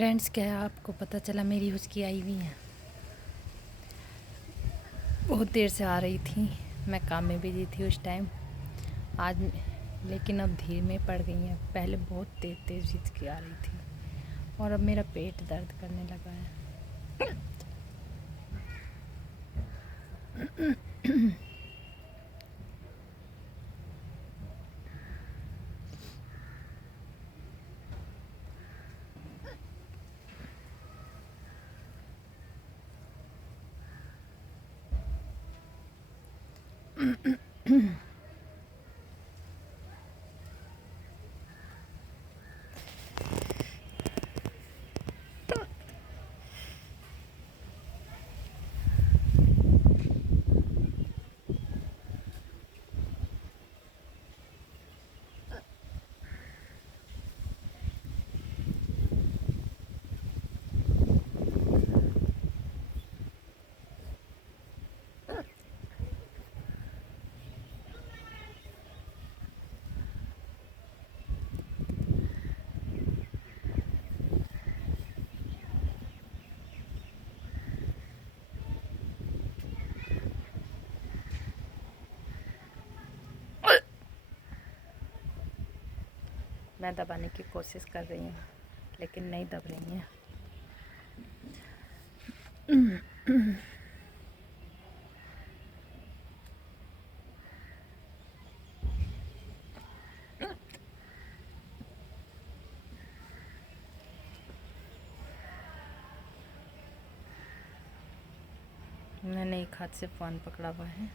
Friends, क्या आपको पता चला मेरी उसकी आई हुई है। बहुत देर से आ रही थी, मैं काम में बिजी थी उस टाइम। आज लेकिन अब धीरे में पड़ गई हैं। पहले बहुत तेज़ तेज़ हिचकी आ रही थी और अब मेरा पेट दर्द करने लगा है। मैं दबाने की कोशिश कर रही हूँ लेकिन नहीं दब रही हैं। मैंने एक हाथ से फ़ोन पकड़ा हुआ है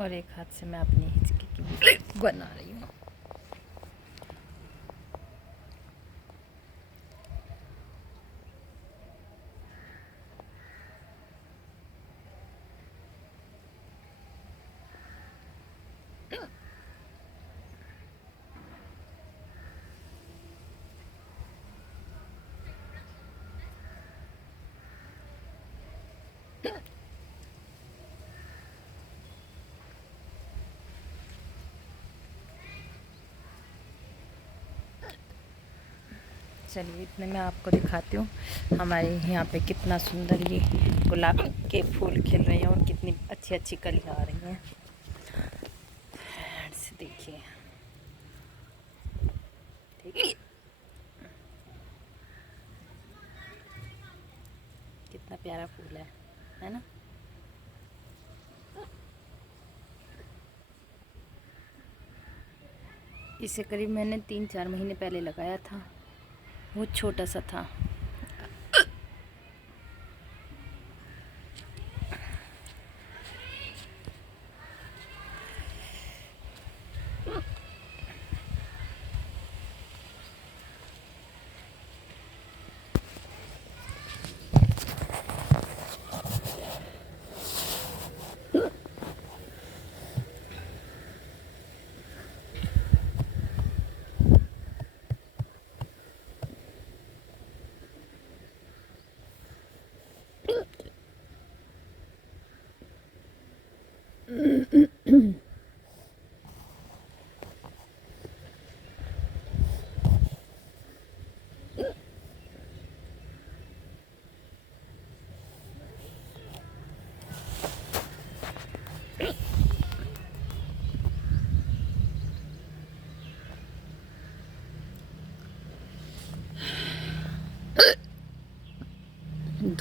और एक हाथ से मैं अपनी हिचकी की बना रही हूँ। चलिए, इतने में आपको दिखाती हूँ हमारे यहाँ पे कितना सुंदर ये गुलाब के फूल खिल रहे हैं और कितनी अच्छी अच्छी कलियाँ आ रही हैं। देखिए, ठीक है, कितना प्यारा फूल है ना। इसे करीब मैंने 3-4 महीने पहले लगाया था, बहुत छोटा सा था।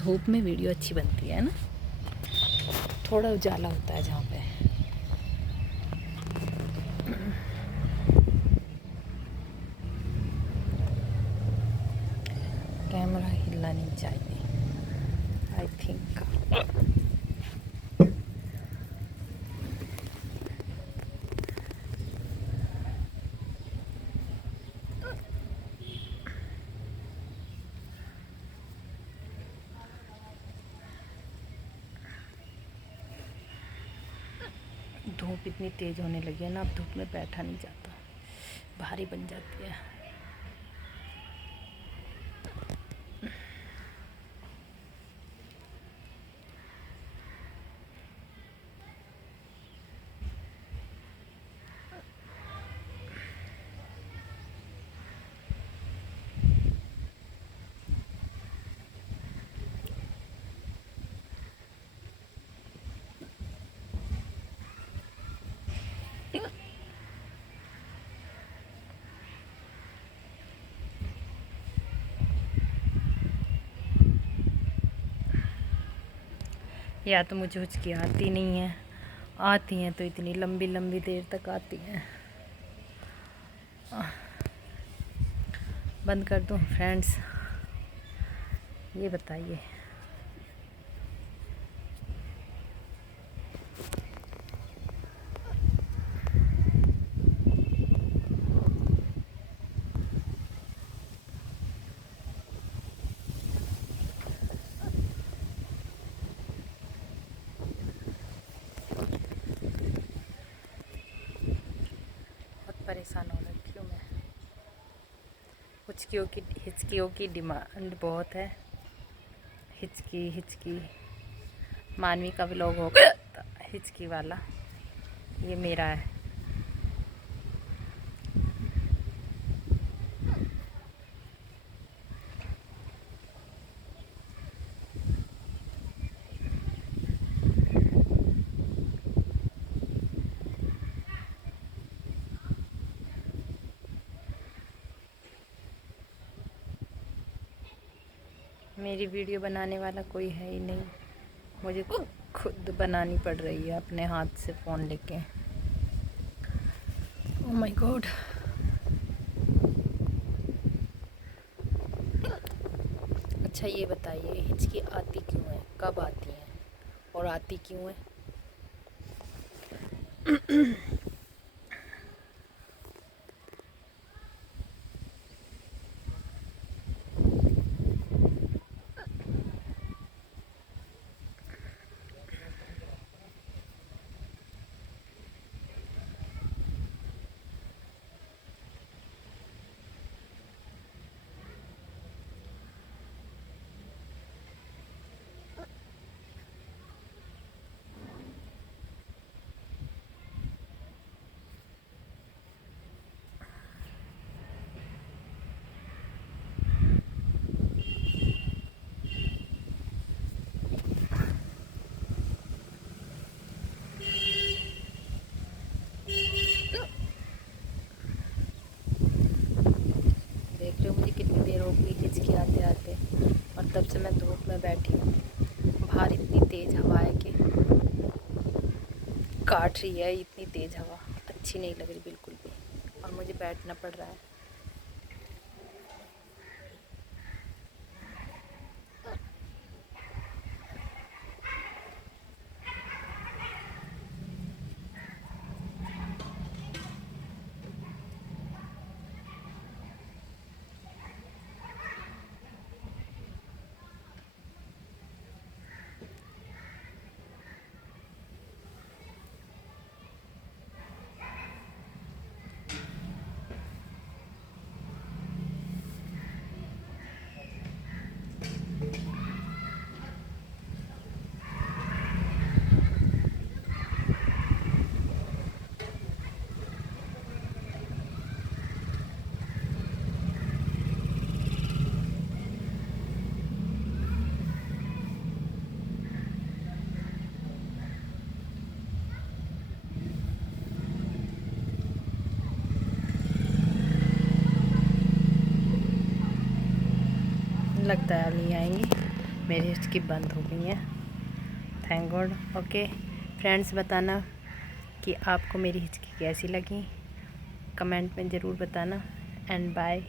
धूप में वीडियो अच्छी बनती है ना, थोड़ा उजाला होता है जहाँ पे। कैमरा हिलना नहीं चाहिए, आई थिंक। धूप इतनी तेज़ होने लगी है ना, अब धूप में बैठा नहीं जाता, भारी बन जाती है। या तो मुझे हिचकी आती नहीं है, आती हैं तो इतनी लंबी लंबी देर तक आती हैं। बंद कर दूं फ्रेंड्स, ये बताइए। बहुत परेशान हो रखी हूँ मैं। हिचकियों की डिमांड बहुत है। हिचकी हिचकी मानवी का व्लॉग होगा हिचकी वाला, ये मेरा है। मेरी वीडियो बनाने वाला कोई है ही नहीं, मुझे खुद बनानी पड़ रही है अपने हाथ से फ़ोन लेके। Oh my God. अच्छा ये बताइए, हिचकी आती क्यों है, कब आती है और आती क्यों है? देख रहे हो मुझे कितनी देर हो गई हिचकी आते आते, और तब से मैं धूप में बैठी हूँ। बाहर इतनी तेज़ हवा है कि काट रही है, इतनी तेज़ हवा अच्छी नहीं लग रही बिल्कुल भी, और मुझे बैठना पड़ रहा है। लगता है अब नहीं आएंगी, मेरी हिचकी बंद हो गई है, थैंक गॉड। ओके फ्रेंड्स, बताना कि आपको मेरी हिचकी कैसी लगी, कमेंट में ज़रूर बताना। And bye.